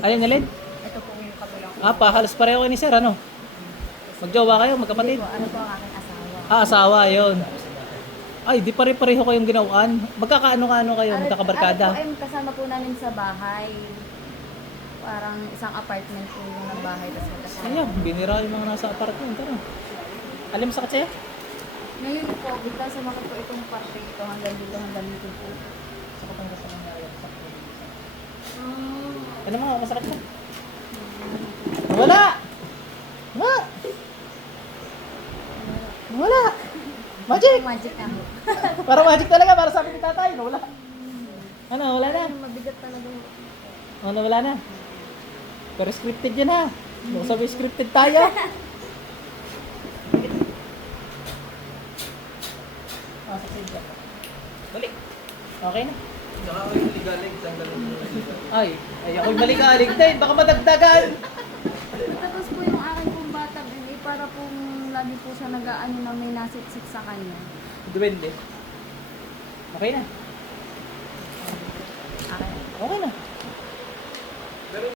Alin? Ito po yung kabilang. Halos pareho kayo ni sir, ano? Magjowa kayo, magkapatid? Ano po ang aking asawa? Asawa, yun. Ay, di pare-pareho kayong ginawaan. Magkakaano-ano kayo, magkakabarkada? Ano po ay kasama po namin sa bahay. Parang isang apartment po yung ng bahay. Tapos magkasama. Ayan, binira yung mga nasa apartment. Ano? Alam mo sa katse? Ngayon po, bigla sumakit po itong parte ito hanggang dito po. Sakit ang gusto nangyari. Ano mga masakit na? Wala! Wala! Magic! Magic na po. Para magic talaga, para sabi ni tatay. Wala. Ano, wala na. Mabigat talaga. Ano, wala na. Pero scripted yan ha. Baka sabi scripted tayo. Sa side ka. Balik. Okay na. Saka ako yung ligalig, tanggalin mo. Ay ako'y maligalig din. Baka madagdagan. Tapos po yung aking pong bata, para pong lagi po siya nag-aano na may nasitsik sa kanya. Duwende. Okay na. Okay. Okay na.